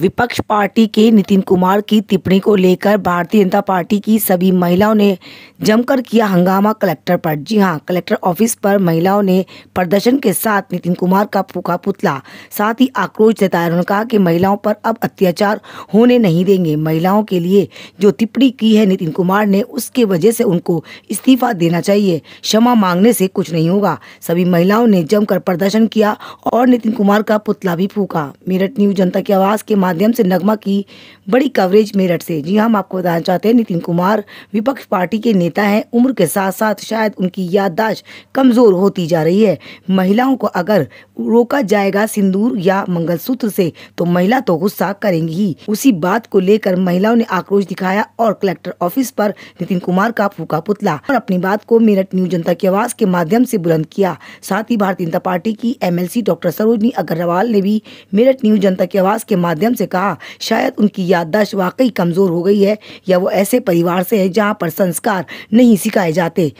विपक्ष पार्टी के नितिन कुमार की टिप्पणी को लेकर भारतीय जनता पार्टी की सभी महिलाओं ने जमकर किया हंगामा कलेक्टर पर। जी हां, कलेक्टर ऑफिस पर महिलाओं ने प्रदर्शन के साथ नितिन कुमार का फूंका पुतला, साथ ही आक्रोश जताया। उन्होंने कहा कि महिलाओं पर अब अत्याचार होने नहीं देंगे। महिलाओं के लिए जो टिप्पणी की है नितिन कुमार ने, उसके वजह से उनको इस्तीफा देना चाहिए। क्षमा मांगने से कुछ नहीं होगा। सभी महिलाओं ने जमकर प्रदर्शन किया और नितिन कुमार का पुतला भी फूंका। मेरठ न्यूज जनता की आवाज के माध्यम से नगमा की बड़ी कवरेज मेरठ से। जी हाँ, हम आपको बताना चाहते हैं, नितिन कुमार विपक्ष पार्टी के नेता हैं। उम्र के साथ साथ शायद उनकी याददाश्त कमजोर होती जा रही है। महिलाओं को अगर रोका जाएगा सिंदूर या मंगलसूत्र से तो महिला तो गुस्सा करेंगी ही। उसी बात को लेकर महिलाओं ने आक्रोश दिखाया और कलेक्टर ऑफिस पर नितिन कुमार का फूंका पुतला और अपनी बात को मेरठ न्यूज जनता की आवाज के माध्यम से बुलंद किया। साथ ही भारतीय जनता पार्टी की MLC डॉक्टर सरोजनी अग्रवाल ने भी मेरठ न्यूज जनता की आवाज के माध्यम से कहा, शायद उनकी याददाश्त वाकई कमजोर हो गई है या वो ऐसे परिवार से है जहां पर संस्कार नहीं सिखाए जाते।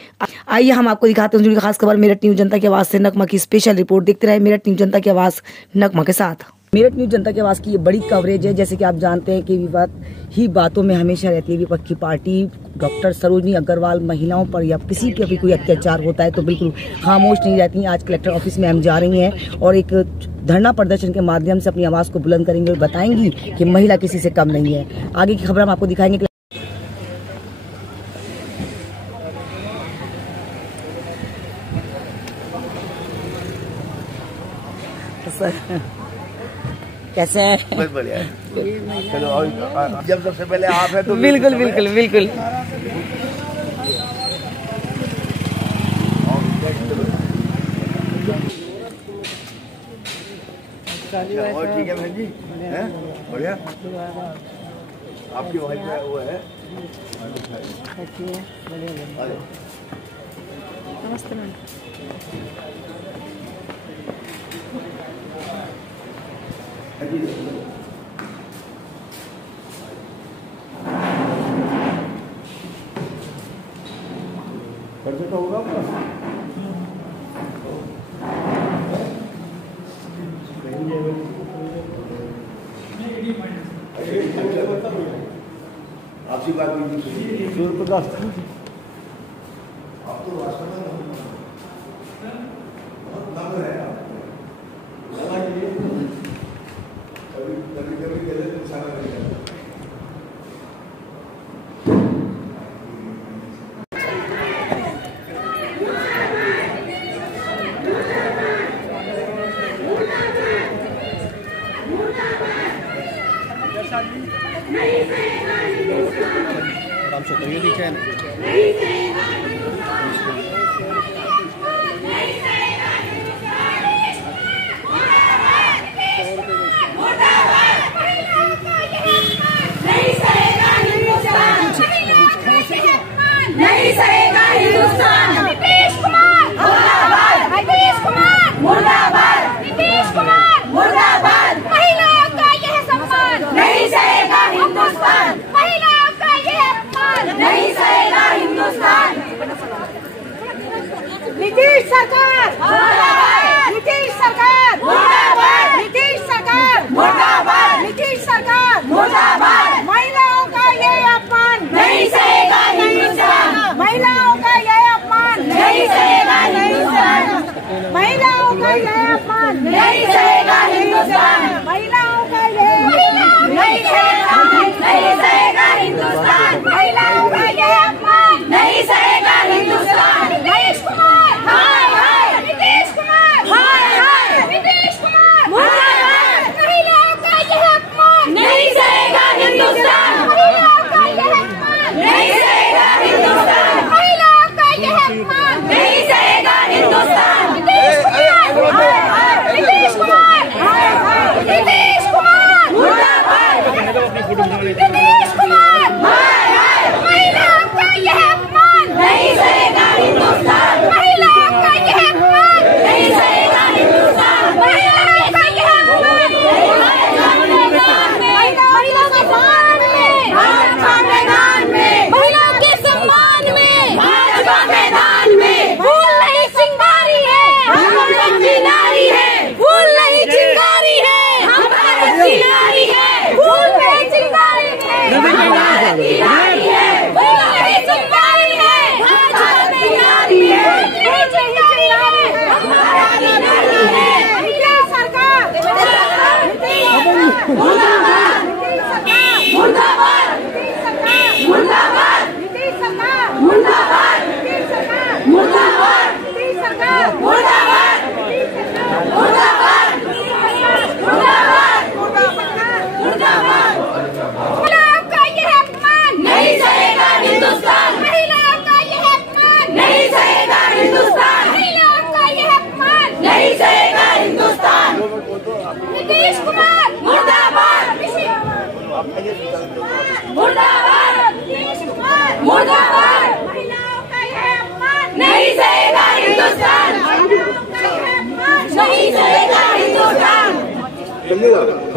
आइए हम आपको दिखाते हैं जुड़ी खास खबर मेरठ न्यूज जनता की आवाज से। नगमा की स्पेशल रिपोर्ट देखते रहे मेरठ न्यूज जनता की आवाज नगमा के साथ। मेरठ न्यूज जनता की आवाज की ये बड़ी कवरेज है। जैसे कि आप जानते हैं कि विवाद ही बातों में हमेशा रहती है। विपक्ष की पार्टी डॉक्टर सरोजनी अग्रवाल महिलाओं पर या किसी के भी कोई अत्याचार होता है तो बिल्कुल खामोश नहीं रहती। आज कलेक्टर ऑफिस में हम जा रही हैं और एक धरना प्रदर्शन के माध्यम से अपनी आवाज को बुलंद करेंगे और बताएंगी कि महिला किसी से कम नहीं है। आगे की खबर हम आपको दिखाएंगे। कैसे हैं? बहुत बढ़िया है। चलो और जब सबसे पहले आप हैं तो बिल्कुल बिल्कुल बिल्कुल और ठीक है बहन जी, हैं बढ़िया। आपकी भाई का वो है। नमस्ते मैम। खर्च तो होगा आपका? आपसी बात आप तो वास्तव में कभी गलत सारा राम सो ये लिखे हैं। नहीं सहेगा हिंदुस्तान। नीतीश कुमार मुर्दाबाद। नीतीश कुमार मुर्दाबाद। नीतीश कुमार मुर्दाबाद। महिलाओं का यह सम्मान नहीं सहेगा हिंदुस्तान। महिलाओं का यह अपमान नहीं सहेगा हिंदुस्तान। नीतीश सरकार मुर्दाबाद। नीतीश सरकार मुर्दाबाद। नीतीश सरकार मुर्दाबाद। नीतीश सरकार मुर्दाबाद। महिलाओं का यह अपमान नहीं सहेगा हिंदुस्तान। महिलाओं का यह अपमान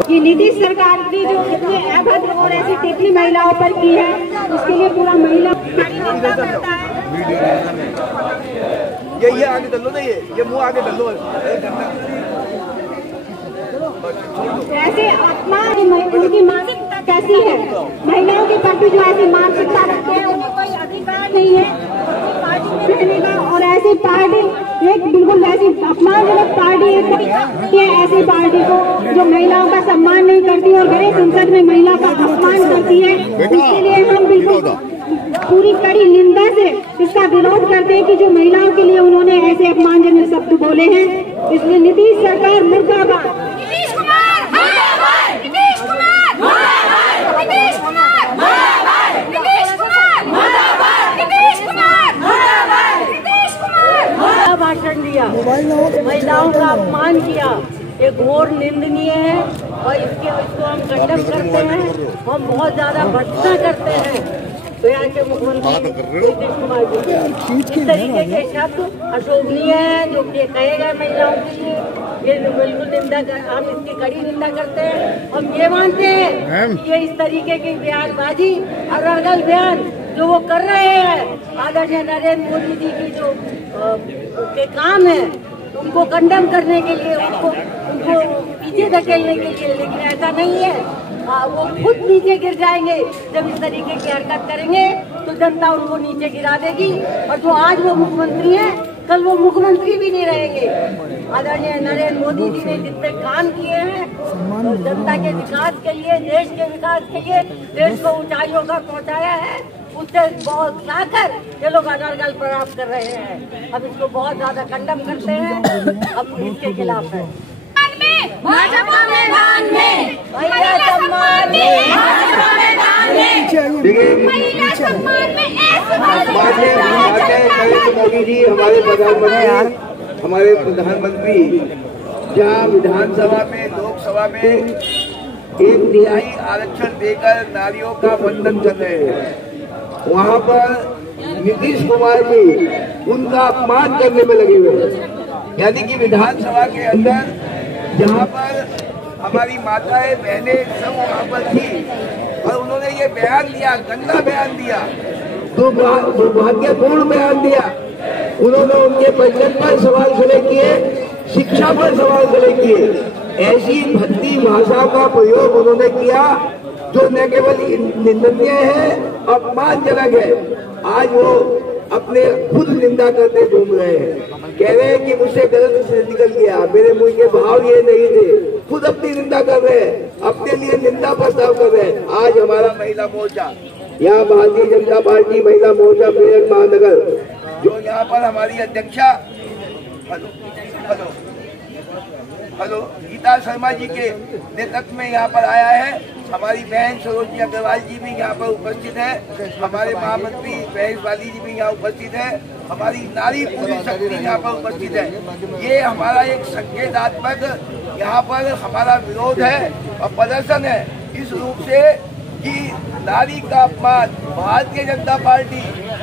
कि नीतीश सरकार की जो कितने अभद्र और ऐसी टिप्पणी महिलाओं पर की है, उसके लिए पूरा महिला करता है। ये आगे डालो ना, ये मुंह आगे डालो। ऐसे अपमान उनकी मानसिकता कैसी है? महिलाओं के प्रति जो ऐसी मानसिकता रखते हैं उन्हें कोई अधिकार नहीं है पार्टी में रहने का। और ऐसी पार्टी एक बिल्कुल ऐसी अपमानजनक पार्टी है ऐसी पार्टी को जो महिलाओं का सम्मान नहीं करती और गैर संसद में महिला का अपमान करती है। इसके लिए हम बिल्कुल पूरी कड़ी निंदा से इसका विरोध करते हैं कि जो महिलाओं के लिए उन्होंने ऐसे अपमानजनक शब्द बोले हैं। इसलिए नीतीश सरकार मुर्दाबाद। नीतीश कुमार मुर्दाबाद, नीतीश कुमार मुर्दाबाद, नीतीश कुमार मुर्दाबाद, नीतीश कुमार मुर्दाबाद, नीतीश कुमार मुर्दाबाद, नीतीश कुमार। भाषण दिया, महिलाओं का अपमान किया, ये घोर निंदनीय है और इसको हम कंडम करते हैं। हम बहुत ज्यादा भर्त्सना करते हैं बिहार के मुख्यमंत्री नीतीश कुमार जी। इस तरीके के शब्द अशोभनीय है जो कि कहे गए महिलाओं के लिए, ये बिल्कुल निंदा हम इसकी कड़ी निंदा करते हैं। हम ये मानते हैं कि ये इस तरीके की बयानबाजी और अड़गल बयान जो वो कर रहे हैं आदरणीय नरेंद्र मोदी जी की जो के काम है उनको कंडम करने के लिए, उनको पीछे धकेलने के लिए, लेकिन ऐसा नहीं है। वो खुद नीचे गिर जाएंगे जब इस तरीके की हरकत करेंगे तो जनता उनको नीचे गिरा देगी। और जो आज वो मुख्यमंत्री हैं कल वो मुख्यमंत्री भी नहीं रहेंगे। आदरणीय नरेंद्र मोदी जी ने जितने काम किए हैं तो जनता के विकास के लिए, देश के विकास के लिए, देश को ऊंचाइयों का पहुंचाया है, उससे बहुत लाकर ये लोग अनर्गल प्रयास कर रहे हैं। हम इसको बहुत ज्यादा कंडम करते हैं, हम इसके खिलाफ हैं। भाजपा मैदान में, महिला सम्मान में, भाजपा मैदान में, महिला सम्मान में नरेंद्र मोदी जी हमारे प्रधानमंत्री जहाँ विधानसभा में, लोकसभा में 1/3 आरक्षण देकर नारियों का वंदन कर रहे हैं, वहाँ पर नीतीश कुमार जी उनका अपमान करने में लगे हुए हैं। यानी कि विधानसभा के अंदर जहाँ पर हमारी माताएं बहनें सब वहाँ पर थी और उन्होंने ये बयान दिया, गंदा बयान दिया, दुर्भाग्यपूर्ण बयान दिया। उन्होंने उनके बजट पर सवाल खड़े किए, शिक्षा पर सवाल खड़े किए। ऐसी भद्दी भाषा का प्रयोग उन्होंने किया जो न केवल निंदनीय है, अपमानजनक है। आज वो अपने खुद निंदा करते घूम रहे हैं, कह रहे हैं कि मुझसे गलत से निकल गया, मेरे मुंह के भाव ये नहीं थे। खुद अपनी निंदा कर रहे हैं, अपने लिए निंदा प्रस्ताव कर रहे हैं। आज हमारा महिला मोर्चा, यहाँ भारतीय जनता पार्टी महिला मोर्चा मेरठ महानगर, जो यहाँ पर हमारी अध्यक्षा हेलो गीता शर्मा जी के नेतृत्व में यहाँ पर आया है। हमारी बहन सरोजी अग्रवाल जी भी यहाँ पर उपस्थित है, हमारे महामंत्री महेश वाली जी भी यहाँ उपस्थित है, हमारी नारी पूरी शक्ति यहाँ पर उपस्थित है। ये हमारा एक संकेतात्मक यहाँ पर हमारा विरोध है और प्रदर्शन है इस रूप से कि नारी का अपमान भारतीय जनता पार्टी,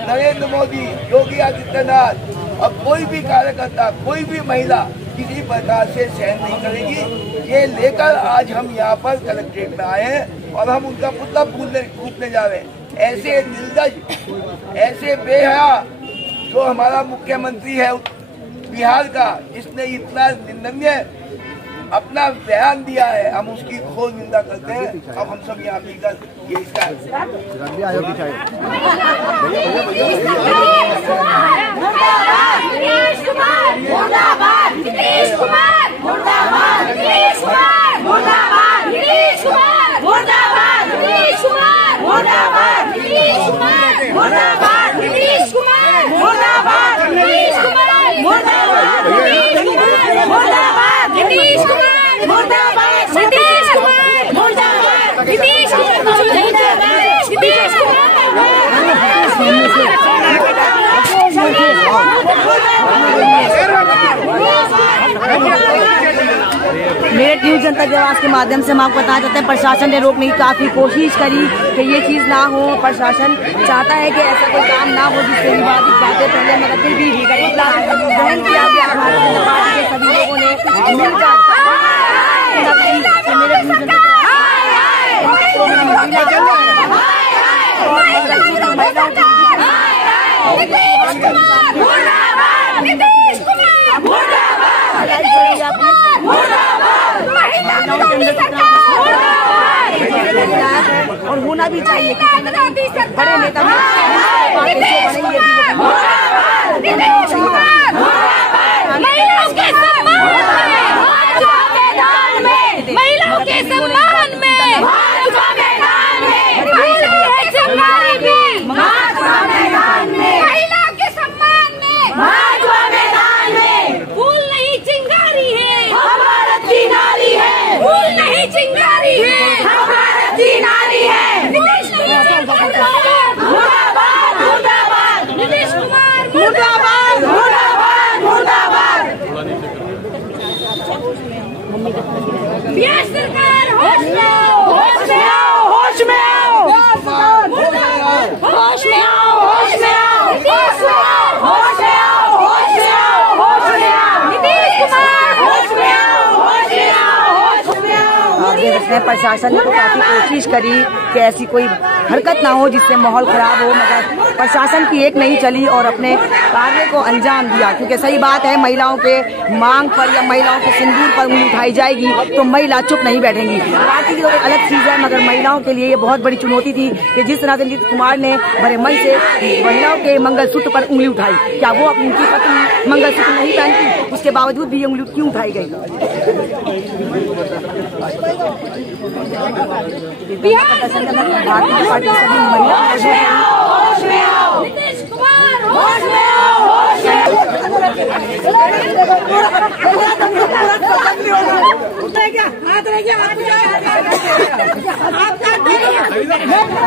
नरेंद्र मोदी, योगी आदित्यनाथ और कोई भी कार्यकर्ता, कोई भी महिला किसी प्रकार से सहन नहीं करेगी। ये लेकर आज हम यहाँ पर कलेक्ट्रेट में आए हैं और हम उनका पुतला फूकने जा रहे हैं। ऐसे निर्दयी, ऐसे बेहया जो हमारा मुख्यमंत्री है बिहार का, जिसने इतना निंदनीय अपना बयान दिया है, हम उसकी घोर निंदा करते हैं। अब हम सब यहाँ मिलकर ये इसका नीतीश कुमार मुर्दाबाद, नीतीश कुमार मुर्दाबाद, नीतीश कुमार मुर्दाबाद, नीतीश कुमार मुर्दाबाद, नीतीश कुमार मुर्दाबाद, नीतीश कुमार मुर्दाबाद, नीतीश कुमार मुर्दाबाद, नीतीश कुमार मुर्दाबाद, नीतीश कुमार मुर्दाबाद, नीतीश कुमार मुर्दाबाद, नीतीश कुमार मुर्दाबाद, नीतीश कुमार मुर्दाबाद, नीतीश मेरठ न्यूज जनता जवाब के माध्यम से हम आपको बताना चाहते हैं, प्रशासन ने रोकने की काफी कोशिश करी कि ये चीज ना हो। प्रशासन चाहता है कि ऐसा कोई काम ना हो जिससे विवादित बातें पहले, मगर फिर भी ग्रहण किया गया। भारतीय जनता पार्टी के सभी लोगों ने मिलकर और होना भी चाहिए बड़े नेता महिलाओं के सम्मान में फूल नहीं चिंगारी है भारत की नारी है, फूल नहीं चिंगारी है भारत की नारी है। नीतीश मुर्दाबाद मुर्दाबाद, नीतीश कुमार मुर्दाबाद मुर्दाबाद मुर्दाबाद। बिहार सरकार होश में आओ, होश में आओ, होश में आओ, होश में आओ, होश में आओ, नीतीश कुमार होश में आओ, होश में आओ, होश में आओ, नीतीश कुमार होश में आओ, होश में आओ, होश में आओ। देखते प्रशासन ने तो काफी कोशिश करी कि ऐसी कोई हरकत ना हो जिससे माहौल खराब हो, मगर प्रशासन की एक नहीं चली और अपने कार्य को अंजाम दिया। क्योंकि सही बात है, महिलाओं के मांग पर या महिलाओं के सिंदूर पर उंगली उठाई जाएगी तो महिला चुप नहीं बैठेंगी। पार्टी की तो एक अलग चीज है, मगर महिलाओं के लिए ये बहुत बड़ी चुनौती थी कि जिस तरह से नीतीश कुमार ने बड़े मन से महिलाओं के मंगलसूत्र पर उंगली उठाई, क्या वो उनकी पत्नी मंगलसूत्र नहीं पहनती, उसके बावजूद भी ये उंगली क्यों उठाई गई? भारतीय पार्टी सभी महिला होश में आओ, नीतीश कुमार होश में आओ, होश में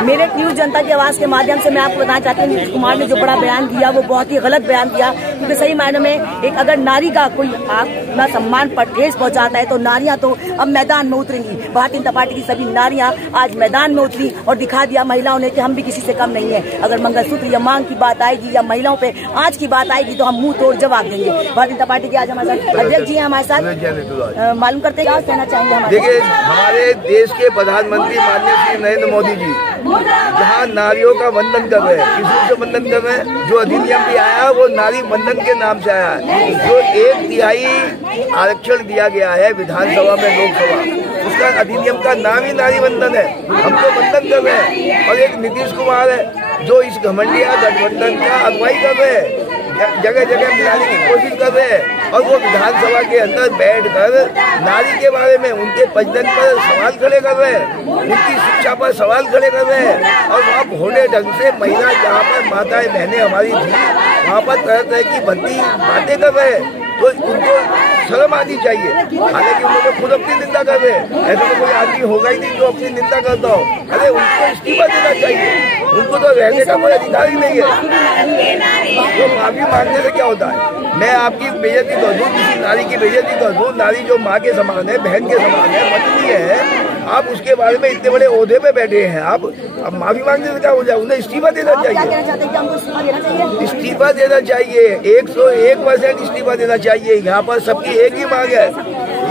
मेरे न्यूज जनता की आवाज के माध्यम से मैं आपको बताना चाहती हूँ, नीतीश कुमार ने जो बड़ा बयान दिया वो बहुत ही गलत बयान दिया। क्योंकि सही मायने में एक अगर नारी का कोई अपना सम्मान पर ठेस पहुंचाता है तो नारियां तो अब मैदान में उतरेंगी। भारतीय जनता पार्टी की सभी नारियां आज मैदान में उतरी और दिखा दिया महिलाओं ने कि हम भी किसी से कम नहीं है। अगर मंगलसूत्र या मांग की बात आएगी या महिलाओं पे आज की बात आएगी तो हम मुंह तोड़ जवाब देंगे। भारतीय जनता पार्टी के आज हमारे साथ अध्यक्ष जी हैं, हमारे साथ मालूम करते क्या कहना चाहेंगे हमारे? देखिए, हमारे देश के प्रधानमंत्री माननीय श्री नरेंद्र मोदी जी जहाँ नारियों का वंदन कर रहे हैं, किसी से वंदन कर रहे हैं, जो अधिनियम भी आया वो नारी वंदन के नाम से आया है। जो 1/3 आरक्षण दिया गया है विधानसभा में, लोकसभा, उसका अधिनियम का नाम ही नारी वंदन है। हम तो वंदन कर रहे हैं और एक नीतीश कुमार है जो इस घमंडिया गठबंधन का अगुवाई कर रहे हैं, जगह जगह मिलाने की कोशिश कर रहे हैं और वो विधानसभा के अंदर बैठकर नारी के बारे में, उनके पंजन पर सवाल खड़े कर रहे हैं, उनकी शिक्षा पर सवाल खड़े कर रहे हैं। और वहाँ भोले ढंग से महिला, जहाँ पर माताएं बहनें हमारी थी, वहाँ पर तरह तरह की बनती बातें कर रहे हैं। तो उनको शर्म आनी चाहिए। हालांकि उन्होंने खुद अपनी निंदा कर रहे हैं, ऐसा तो कोई आदमी होगा ही नहीं जो अपनी निंदा करता हो। अरे उनको इस्तीफा देना चाहिए, उनको तो रहने का कोई अधिकार ही नहीं है। तो माफी मांगने से क्या होता है? मैं आपकी बेइज्जती कर दूं, किसी नारी की बेइज्जती कर दूं, नारी जो माँ के समान है, बहन के समान है, पत्नी है, आप उसके बारे में इतने बड़े ओहदे पे बैठे हैं, आप अब माफी मांगने से क्या हो जाए? उन्हें इस्तीफा देना चाहिए, इस्तीफा देना चाहिए, 101% इस्तीफा देना चाहिए। यहाँ पर सबकी एक ही मांग है,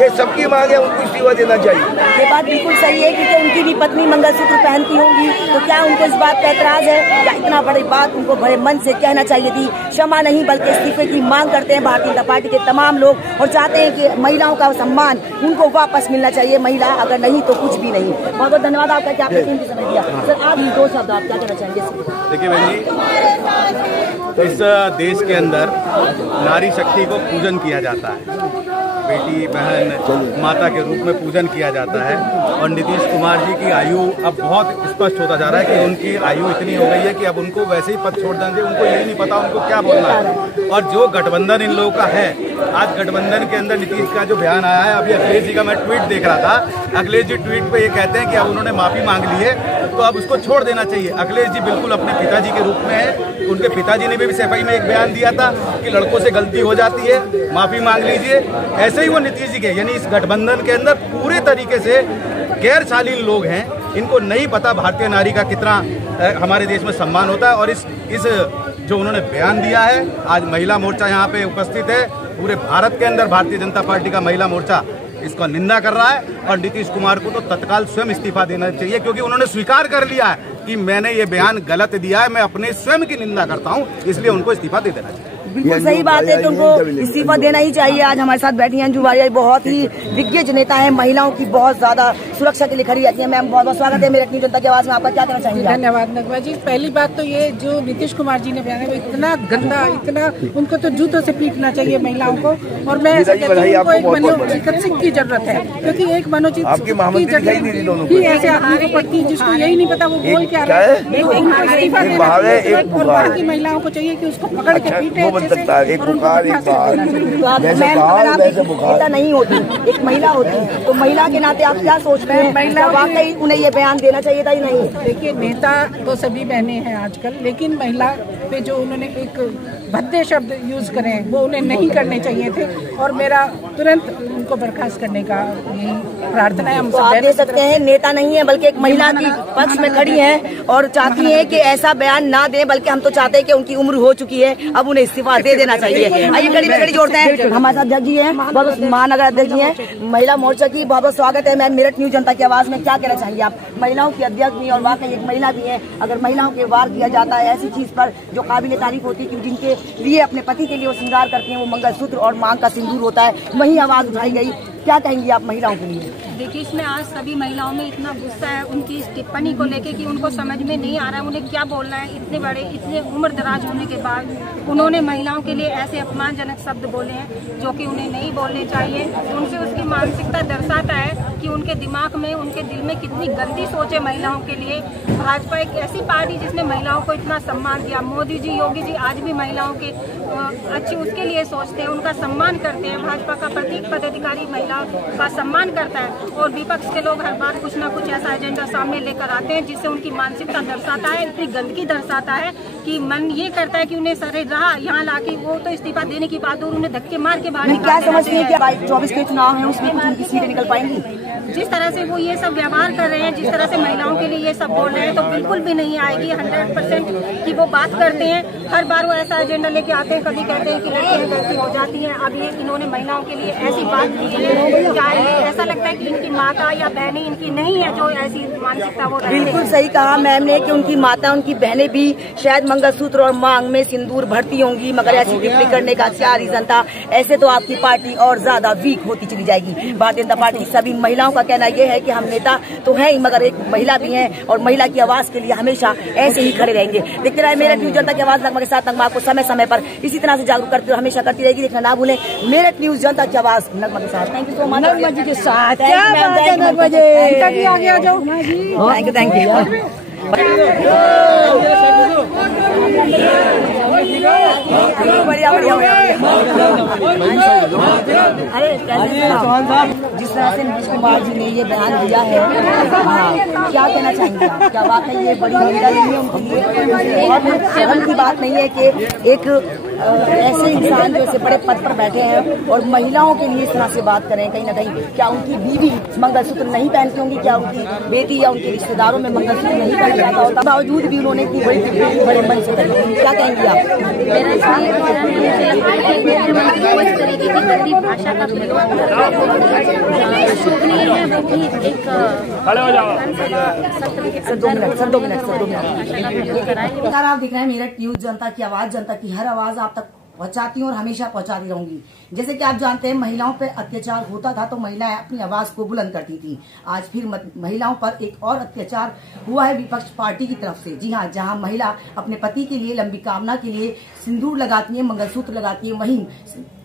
ये सबकी मांग है, उनको इस्तीफा देना चाहिए। ये बात बिल्कुल सही है क्योंकि उनकी भी पत्नी मंगलसूत्र पहनती होंगी, तो क्या उनको इस बात का एतराज है? या इतना बड़ी बात उनको बड़े मन से कहना चाहिए थी? क्षमा नहीं बल्कि इस्तीफे की मांग करते हैं भारतीय जनता पार्टी के तमाम लोग और चाहते हैं कि महिलाओं का सम्मान उनको वापस मिलना चाहिए। महिला अगर नहीं तो कुछ भी नहीं। बहुत बहुत धन्यवाद आपका कि आपने कीमती समय दिया। सर आप 2 शब्द आप क्या कहना चाहेंगे? देखिए बहन जी, इस देश के अंदर नारी शक्ति को पूजन किया जाता है, बेटी बहन माता के रूप में पूजन किया जाता है। और नीतीश कुमार जी की आयु अब बहुत स्पष्ट होता जा रहा है कि उनकी आयु इतनी हो गई है कि अब उनको वैसे ही पद छोड़ देंगे, उनको यही नहीं पता उनको क्या बोलना है। और जो गठबंधन इन लोगों का है, आज गठबंधन के अंदर नीतीश का जो बयान आया है, अभी अखिलेश जी का मैं ट्वीट देख रहा था, अखिलेश जी ट्वीट पे ये कहते हैं कि अब उन्होंने माफी मांग ली है तो अब उसको छोड़ देना चाहिए। अखिलेश जी बिल्कुल अपने पिताजी के रूप में है, उनके पिताजी ने भी सफाई में एक बयान दिया था कि लड़कों से गलती हो जाती है, माफी मांग लीजिए। ऐसे ही वो नीतीश जी के, यानी इस गठबंधन के अंदर पूरे तरीके से गैर शालीन लोग हैं, इनको नहीं पता भारतीय नारी का कितना हमारे देश में सम्मान होता है। और इस जो उन्होंने बयान दिया है, आज महिला मोर्चा यहाँ पे उपस्थित है, पूरे भारत के अंदर भारतीय जनता पार्टी का महिला मोर्चा इसका निंदा कर रहा है। और नीतीश कुमार को तो तत्काल स्वयं इस्तीफा देना चाहिए, क्योंकि उन्होंने स्वीकार कर लिया है कि मैंने ये बयान गलत दिया है, मैं अपने स्वयं की निंदा करता हूँ, इसलिए उनको इस्तीफा दे देना चाहिए। बिल्कुल सही बात है, तो उनको इस्तीफा देना ही चाहिए। आज हमारे साथ बैठी हैं अंजू वारिया, बहुत ही दिग्गज नेता है, महिलाओं की बहुत ज्यादा सुरक्षा के लिए खड़ी रहती है। मैम बहुत बहुत स्वागत है मेरठ न्यूज जनता की आवाज में, आपका क्या कहना चाहेंगे? धन्यवाद नगमा जी। पहली बात तो ये जो नीतीश कुमार जी ने बयान है वो इतना गंदा, इतना उनको तो जूतों से पीटना चाहिए महिलाओं को। और मैं ऐसा कहती हूँ उनको एक मनोचिकित्सक की जरूरत है, क्योंकि एक मनोचिकित्सक की जरूरत ही ऐसे आदमी को पड़ती है जिसको यही नहीं पता वो बोल क्या रहा है। इस्तीफा देना चाहिए और बाकी महिलाओं को चाहिए कि उसको पकड़ के पीटे। ऐसा नहीं होती, एक महिला होती, तो महिला के नाते आप क्या सोचते हैं? महिला वाकई उन्हें ये बयान देना चाहिए था या नहीं? देखिए, नेता तो सभी बहने हैं आजकल, लेकिन महिला पे जो उन्होंने एक भद्दे शब्द यूज करें वो उन्हें नहीं करने चाहिए थे। और मेरा तुरंत उनको बर्खास्त करने का यही प्रार्थना है। हम तो आप देख सकते हैं, नेता नहीं है बल्कि एक महिला की पक्ष में खड़ी है और चाहती है कि ऐसा बयान ना दें, बल्कि हम तो चाहते हैं कि उनकी उम्र हो चुकी है, अब उन्हें इस्तीफा दे देना चाहिए। आइए कड़ी में कड़ी जोड़ते हैं। हमारे साथ अध्यक्ष जी हैं, बहुत महानगर अध्यक्ष जी हैं महिला मोर्चा की, बहुत बहुत स्वागत है। मैं मेरठ न्यूज जनता की आवाज में, क्या कहना चाहेंगे आप? महिलाओं की अध्यक्ष भी और वाकई एक महिला भी है। अगर महिलाओं के वार किया जाता है ऐसी चीज पर जो काबिल तारीफ होती है कि जिनके लिए अपने पति के लिए वो श्रृंगार करती हैं, वो मंगलसूत्र और मांग का सिंदूर होता है, वही आवाज उठाई गई। क्या कहेंगी आप महिलाओं के लिए? देखिए, इसमें आज सभी महिलाओं में इतना गुस्सा है उनकी इस टिप्पणी को लेके कि उनको समझ में नहीं आ रहा है उन्हें क्या बोलना है। इतने बड़े, इतने उम्र दराज होने के बाद उन्होंने महिलाओं के लिए ऐसे अपमानजनक शब्द बोले हैं जो कि उन्हें नहीं बोलने चाहिए। उनसे उसकी मानसिकता दर्शाता है कि उनके दिमाग में, उनके दिल में कितनी गंदी सोच है महिलाओं के लिए। भाजपा एक ऐसी पार्टी जिसने महिलाओं को इतना सम्मान दिया, मोदी जी, योगी जी आज भी महिलाओं के अच्छी उसके लिए सोचते हैं, उनका सम्मान करते हैं। भाजपा का प्रत्येक पदाधिकारी महिला का सम्मान करता है और विपक्ष के लोग हर बार कुछ ना कुछ ऐसा एजेंडा सामने लेकर आते हैं जिससे उनकी मानसिकता दर्शाता है, इतनी गंदगी दर्शाता है कि मन ये करता है कि उन्हें सरे रहा यहाँ लाके वो तो इस्तीफा देने की बात और उन्हें धक्के मार के बाहर निकाल। क्या समझती है कि 24 के चुनाव है उसमें कुछ उनकी सीटें निकल पाएंगी? जिस तरह से वो ये सब व्यवहार कर रहे हैं, जिस तरह से महिलाओं के लिए ये सब बोल रहे हैं, तो बिल्कुल भी नहीं आएगी। 100% की वो बात करते हैं, हर बार वो ऐसा एजेंडा लेके आते हैं। कभी कहते हैं कि लड़कियां गलती हो जाती हैं, अब ये इन्होंने महिलाओं के लिए ऐसी बात की है, क्या ऐसा लगता है कि इनकी माता या बहनें इनकी नहीं है जो ऐसी मानसिकता वो रखते हैं। बिल्कुल सही कहा मैम ने कि उनकी माता, उनकी बहनें भी शायद मंगलसूत्र और मांग में सिंदूर भरती होंगी, मगर ऐसी टिप्पणी करने का क्या रीजन था? ऐसे तो आपकी पार्टी और ज्यादा वीक होती चली जाएगी। भारतीय जनता पार्टी सभी महिलाओं का कहना यह है कि हम नेता तो हैं ही, मगर एक महिला भी हैं और महिला की आवाज के लिए हमेशा ऐसे ही खड़े रहेंगे। देखते रहे मेरठ न्यूज जनता की आवाज, नगमा के साथ। नगमा आपको समय समय पर इसी तरह से जागरूक करती हमेशा करती रहेगी। देखना ना भूलें, मेरठ न्यूज जनता की आवाज, नगमा के साथ। Thank you so much. Nagma ji के साथ आगे आ जाओ। Thank you. बढ़िया बढ़िया। अरे जिस तरह से नीतीश कुमार जी ने ये बयान दिया है, क्या कहना चाहेंगे आप? क्या वाकई ये बड़ी महिला नहीं है उनके लिए? और शर्म की बात नहीं है कि एक ऐसे इंसान जो ऐसे बड़े पद पर बैठे हैं और महिलाओं के लिए इस तरह से बात करें। कहीं ना कहीं क्या उनकी बीवी मंगलसूत्र नहीं पहनती होंगी? क्या उनकी बेटी या उनके रिश्तेदारों में मंगलसूत्र नहीं पहना जाता होता? बावजूद भी उन्होंने इतनी बड़े मन से करी। क्या कहेंगी आप? मेरा इसलिए इस तरीके की गंदी भाषा का प्रयोग शोभनीय है, वो भी एक सत्र के सर 2 मिनट आप देख रहे हैं मेरठ न्यूज जनता की आवाज, जनता की हर आवाज आप तक पहुंचाती हूँ और हमेशा पहुंचाती रहूंगी। जैसे कि आप जानते हैं, महिलाओं पर अत्याचार होता था तो महिलाएं अपनी आवाज को बुलंद करती थी। आज फिर महिलाओं पर एक और अत्याचार हुआ है विपक्ष पार्टी की तरफ से। जी हाँ, जहां महिला अपने पति के लिए लंबी कामना के लिए सिंदूर लगाती है, मंगलसूत्र लगाती है, वहीं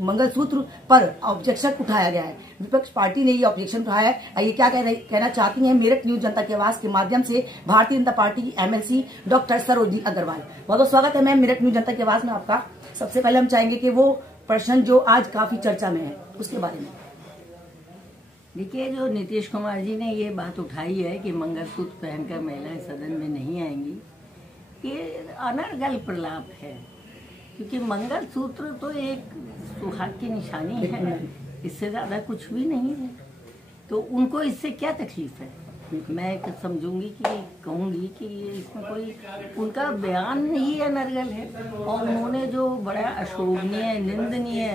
मंगलसूत्र पर ऑब्जेक्शन उठाया गया है। विपक्ष पार्टी ने ये ऑब्जेक्शन उठाया है। आइए क्या कहना चाहती हैं मेरठ न्यूज जनता की आवाज के माध्यम से भारतीय जनता पार्टी की MLC डॉक्टर सरोजी अग्रवाल। बहुत बहुत स्वागत है मैम मेरठ न्यूज जनता की आवाज में आपका। सबसे पहले हम चाहेंगे कि वो प्रश्न जो आज काफी चर्चा में है उसके बारे में। देखिए, जो नीतीश कुमार जी ने ये बात उठाई है कि मंगलसूत्र पहनकर महिलाएं सदन में नहीं आएंगी, ये अनर्गल प्रलाप है, क्योंकि मंगलसूत्र तो एक सुहाग की निशानी है, इससे ज्यादा कुछ भी नहीं है। तो उनको इससे क्या तकलीफ है? मैं समझूंगी कि कहूँगी कि ये इसमें कोई उनका बयान ही अनर्गल है, और उन्होंने जो बड़ा अशोभनीय निंदनीय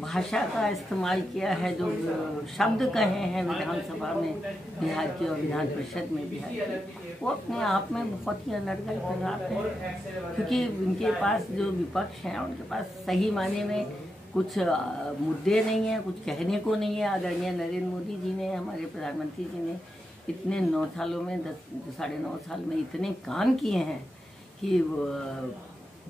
भाषा का इस्तेमाल किया है, जो शब्द कहे हैं विधानसभा में बिहार की और विधान परिषद में बिहार की, वो अपने आप में बहुत ही अनर्गल प्रभाव है। क्योंकि उनके पास जो विपक्ष है उनके पास सही माने में कुछ मुद्दे नहीं है, कुछ कहने को नहीं है। आदरणीय नरेंद्र मोदी जी ने, हमारे प्रधानमंत्री जी ने इतने 9 सालों में 9.5 साल में इतने काम किए हैं कि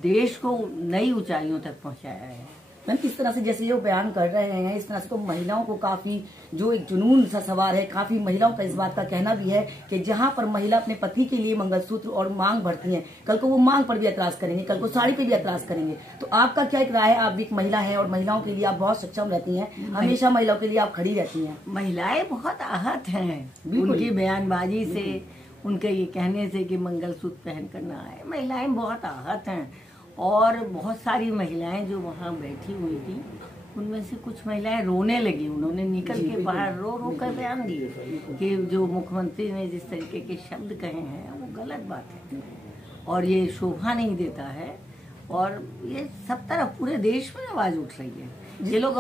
देश को नई ऊंचाइयों तक पहुंचाया है। मैम, किस तरह से जैसे ये बयान कर रहे हैं, इस तरह से तो महिलाओं को काफी जो एक जुनून सा सवार है, काफी महिलाओं का इस बात का कहना भी है कि जहां पर महिला अपने पति के लिए मंगलसूत्र और मांग भरती हैं, कल को वो मांग पर भी एतराज करेंगे, कल को साड़ी पे भी एतराज करेंगे। तो आपका क्या एक राय है? आप भी एक महिला है और महिलाओं के लिए आप बहुत सक्षम रहती हैं, हमेशा महिलाओं के लिए आप खड़ी रहती हैं। महिलाएं बहुत आहत हैं उनकी बयानबाजी से, उनके ये कहने से कि मंगलसूत्र पहन कर ना आए। महिलाएं बहुत आहत हैं, और बहुत सारी महिलाएं जो वहाँ बैठी हुई थी उनमें से कुछ महिलाएं रोने लगी। उन्होंने निकल के बाहर रो रो कर बयान दिए कि जो मुख्यमंत्री ने जिस तरीके के शब्द कहे हैं वो गलत बात है और ये शोभा नहीं देता है, और ये सब तरफ पूरे देश में आवाज़ उठ रही है। ये लोग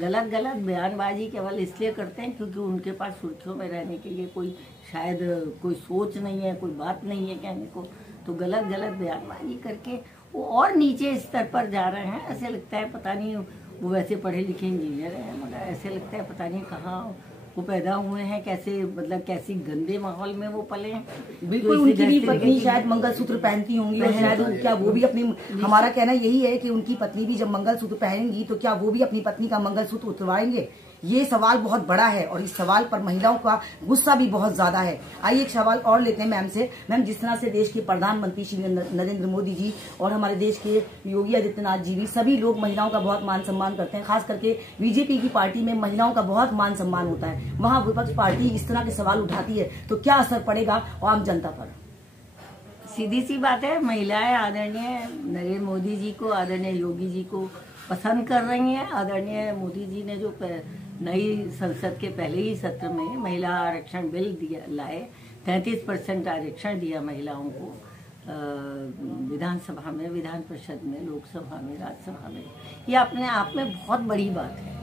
गलत बयानबाजी केवल इसलिए करते हैं क्योंकि उनके पास सुर्खियों में रहने के लिए कोई शायद कोई सोच नहीं है, कोई बात नहीं है कहने को, तो गलत बयानबाजी करके वो और नीचे स्तर पर जा रहे हैं। ऐसे लगता है पता नहीं, वो वैसे पढ़े लिखे इंजीनियर हैं मगर ऐसे लगता है पता नहीं कहाँ वो पैदा हुए हैं, कैसे मतलब कैसी गंदे माहौल में वो पले हैं। बिल्कुल, उनकी भी पत्नी शायद मंगलसूत्र पहनती होंगी, और शायद क्या वो भी अपनी, हमारा कहना यही है कि उनकी पत्नी भी जब मंगलसूत्र पहनेंगी तो क्या वो भी अपनी पत्नी का मंगलसूत्र उतरवाएंगे? ये सवाल बहुत बड़ा है और इस सवाल पर महिलाओं का गुस्सा भी बहुत ज्यादा है। आइए एक सवाल और लेते हैं मैम से। मैम, जिस तरह से देश के प्रधानमंत्री श्री नरेंद्र मोदी जी और हमारे देश के योगी आदित्यनाथ जी भी, सभी लोग महिलाओं का बहुत मान सम्मान करते हैं, खास करके बीजेपी की पार्टी में महिलाओं का बहुत मान सम्मान होता है, वहाँ विपक्ष पार्टी इस तरह के सवाल उठाती है तो क्या असर पड़ेगा आम जनता पर? सीधी सी बात है, महिलाएं आदरणीय नरेंद्र मोदी जी को, आदरणीय योगी जी को पसंद कर रही हैं। आदरणीय मोदी जी ने जो नई संसद के पहले ही सत्र में महिला आरक्षण बिल लाए, 33% आरक्षण दिया महिलाओं को विधानसभा में, विधान परिषद में, लोकसभा में, राज्यसभा में। ये अपने आप में बहुत बड़ी बात है।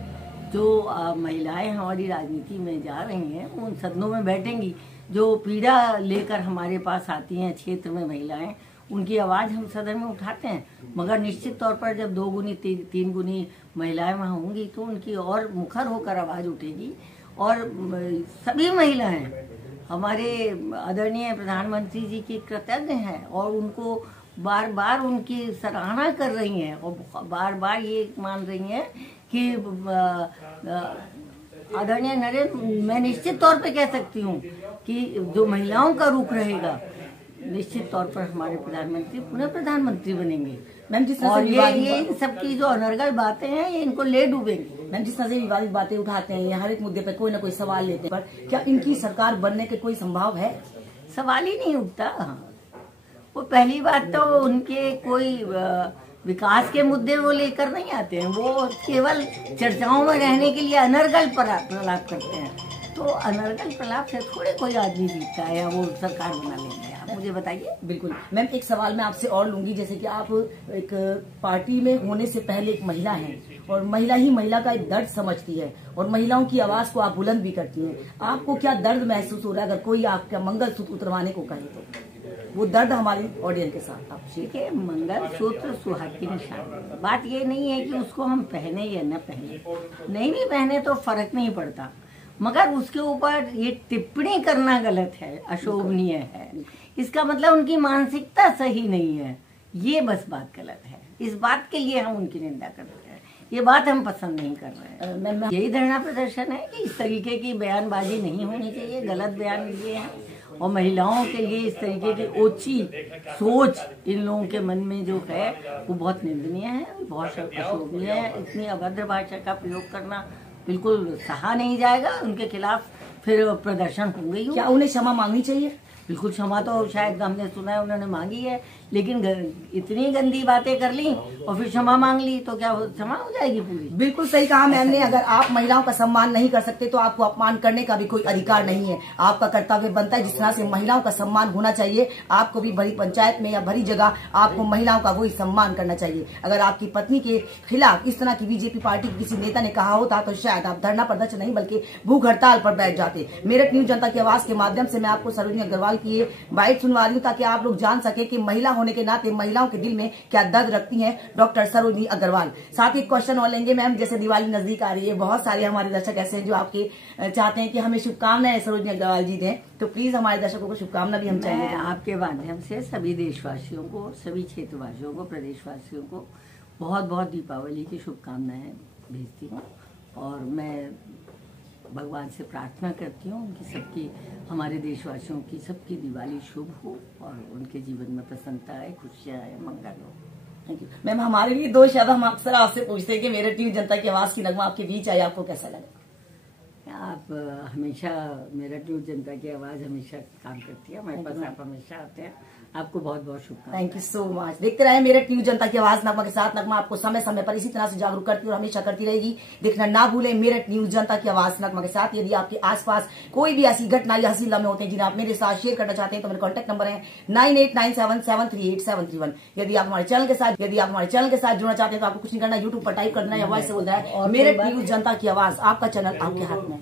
जो महिलाएं हमारी राजनीति में जा रही हैं वो उन सदनों में बैठेंगी, जो पीड़ा लेकर हमारे पास आती हैं क्षेत्र में महिलाएं, उनकी आवाज़ हम सदन में उठाते हैं। मगर निश्चित तौर पर जब 2 गुनी 3 गुनी महिलाएं वहाँ होंगी तो उनकी और मुखर होकर आवाज़ उठेगी। और सभी महिलाएं हमारे आदरणीय प्रधानमंत्री जी की कृतज्ञ हैं और उनको बार बार उनकी सराहना कर रही हैं और बार बार ये मान रही हैं कि आदरणीय नरेंद्र, मैं निश्चित तौर पे कह सकती हूँ कि जो महिलाओं का रुख रहेगा निश्चित तौर पर हमारे प्रधानमंत्री पुनः प्रधानमंत्री बनेंगे। मैम, जिस तरह और ये सबकी जो अनर्गल बातें हैं ये इनको ले डूबेंगी। मैम, जिस तरह से विवादित बातें उठाते हैं, ये हर एक मुद्दे पर कोई ना कोई सवाल लेते हैं, पर क्या इनकी सरकार बनने के कोई संभाव है? सवाल ही नहीं उठता। वो पहली बात तो उनके कोई विकास के मुद्दे वो लेकर नहीं आते हैं, वो केवल चर्चाओं में रहने के लिए अनर्गल प्रलाप करते हैं। तो अनर्गल प्रलाप से थोड़े कोई आदमी जीतता है या वो सरकार बना लेंगे, आप मुझे बताइए। बिल्कुल मैम, एक सवाल मैं आपसे और लूंगी, जैसे कि आप एक पार्टी में होने से पहले एक महिला हैं और महिला ही महिला का एक दर्द समझती है और महिलाओं की आवाज को आप बुलंद भी करती हैं। आपको क्या दर्द महसूस हो रहा है अगर कोई आपका मंगलसूत्र उतरवाने को कहे तो? वो दर्द हमारी ऑडियंस के साथ आप देखिए, मंगलसूत्र सुहाग की निशानी। बात ये नहीं है कि उसको हम पहने या न पहने, नहीं भी पहने तो फर्क नहीं पड़ता, मगर उसके ऊपर ये टिप्पणी करना गलत है, अशोभनीय है। इसका मतलब उनकी मानसिकता सही नहीं है, ये बस बात गलत है। इस बात के लिए हम उनकी निंदा करते हैं, ये बात हम पसंद नहीं कर रहे हैं। यही धरना प्रदर्शन है कि इस तरीके की बयानबाजी नहीं होनी चाहिए, गलत बयान लिए हैं और महिलाओं के लिए इस तरीके की ओछी सोच इन लोगों के मन में जो है वो बहुत निंदनीय है, बहुत अशोभनीय है। इतनी अभद्र भाषा का प्रयोग करना बिल्कुल सहा नहीं जाएगा, उनके खिलाफ फिर प्रदर्शन होंगे। क्या उन्हें क्षमा मांगनी चाहिए? बिल्कुल क्षमा तो शायद हमने सुना है उन्होंने मांगी है, लेकिन इतनी गंदी बातें कर ली और फिर क्षमा मांग ली तो क्या क्षमा हो जाएगी पूरी? बिल्कुल सही कहा मैम ने। अगर आप महिलाओं का सम्मान नहीं कर सकते तो आपको अपमान करने का भी कोई अधिकार नहीं है। आपका कर्तव्य बनता है जिस तरह से महिलाओं का सम्मान होना चाहिए, आपको भी भरी पंचायत में या भरी जगह आपको महिलाओं का वही सम्मान करना चाहिए। अगर आपकी पत्नी के खिलाफ इस तरह की बीजेपी पार्टी के किसी नेता ने कहा होता तो शायद आप धरना प्रदर्शन नहीं बल्कि भूख हड़ताल पर बैठ जाते। मेरठ न्यूज जनता की आवाज के माध्यम से मैं आपको सरोजनी अग्रवाल की ये बाइट सुनवा रही हूँ ताकि आप लोग जान सके कि महिला होने के नाते महिलाओं के दिल में क्या दर्द रखती हैं डॉक्टर सरोजनी अग्रवाल। साथ ही क्वेश्चन और लेंगे मैम, जैसे दिवाली नजदीक आ रही है, बहुत सारे हमारे दर्शक ऐसे हैं जो आपके चाहते हैं कि हमें शुभकामनाएं सरोजनी अग्रवाल जी दें, तो प्लीज हमारे दर्शकों को शुभकामना भी हम चाहेंगे। आपके माध्यम से सभी देशवासियों को, सभी क्षेत्रवासियों को, प्रदेशवासियों को बहुत बहुत दीपावली की शुभकामनाएं भेजती हूँ और मैं भगवान से प्रार्थना करती हूँ उनकी सबकी, हमारे देशवासियों की सबकी दिवाली शुभ हो और उनके जीवन में प्रसन्नता आए, खुशियाँ आए, मंगल हो। Thank you ma'am. हमारे लिए दो शब्द हम अक्सर आपसे पूछते हैं कि मेरठ न्यूज जनता की आवाज की नगमा आपके बीच आई, आपको कैसा लगा? आप हमेशा, मेरठ न्यूज जनता की आवाज हमेशा काम करती है, हमारे पास आप हमेशा आते हैं, आपको बहुत बहुत शुभकामनाएं। Thank you so much. देखते रहे मेरठ न्यूज जनता की आवाज नगमा के साथ। नगमा आपको समय समय पर इसी तरह से जागरूक करती है और हमेशा करती रहेगी। देखना ना भूलें मेरठ न्यूज जनता की आवाज नगमा के साथ। यदि आपके आसपास कोई भी ऐसी घटना या हसीन लम्हे होते हैं जिन्हें आप मेरे साथ शेयर करना चाहते हैं तो मेरे कॉन्टैक्ट नंबर है 9897738731। यदि आप हमारे चैनल के साथ जुड़ना चाहते हैं तो आपको कुछ नहीं करना, यूट्यूब पर टाइप करना या वॉइस से बोलना है मेरठ न्यूज जनता की आवाज। आपका चैनल आपके हाथ में।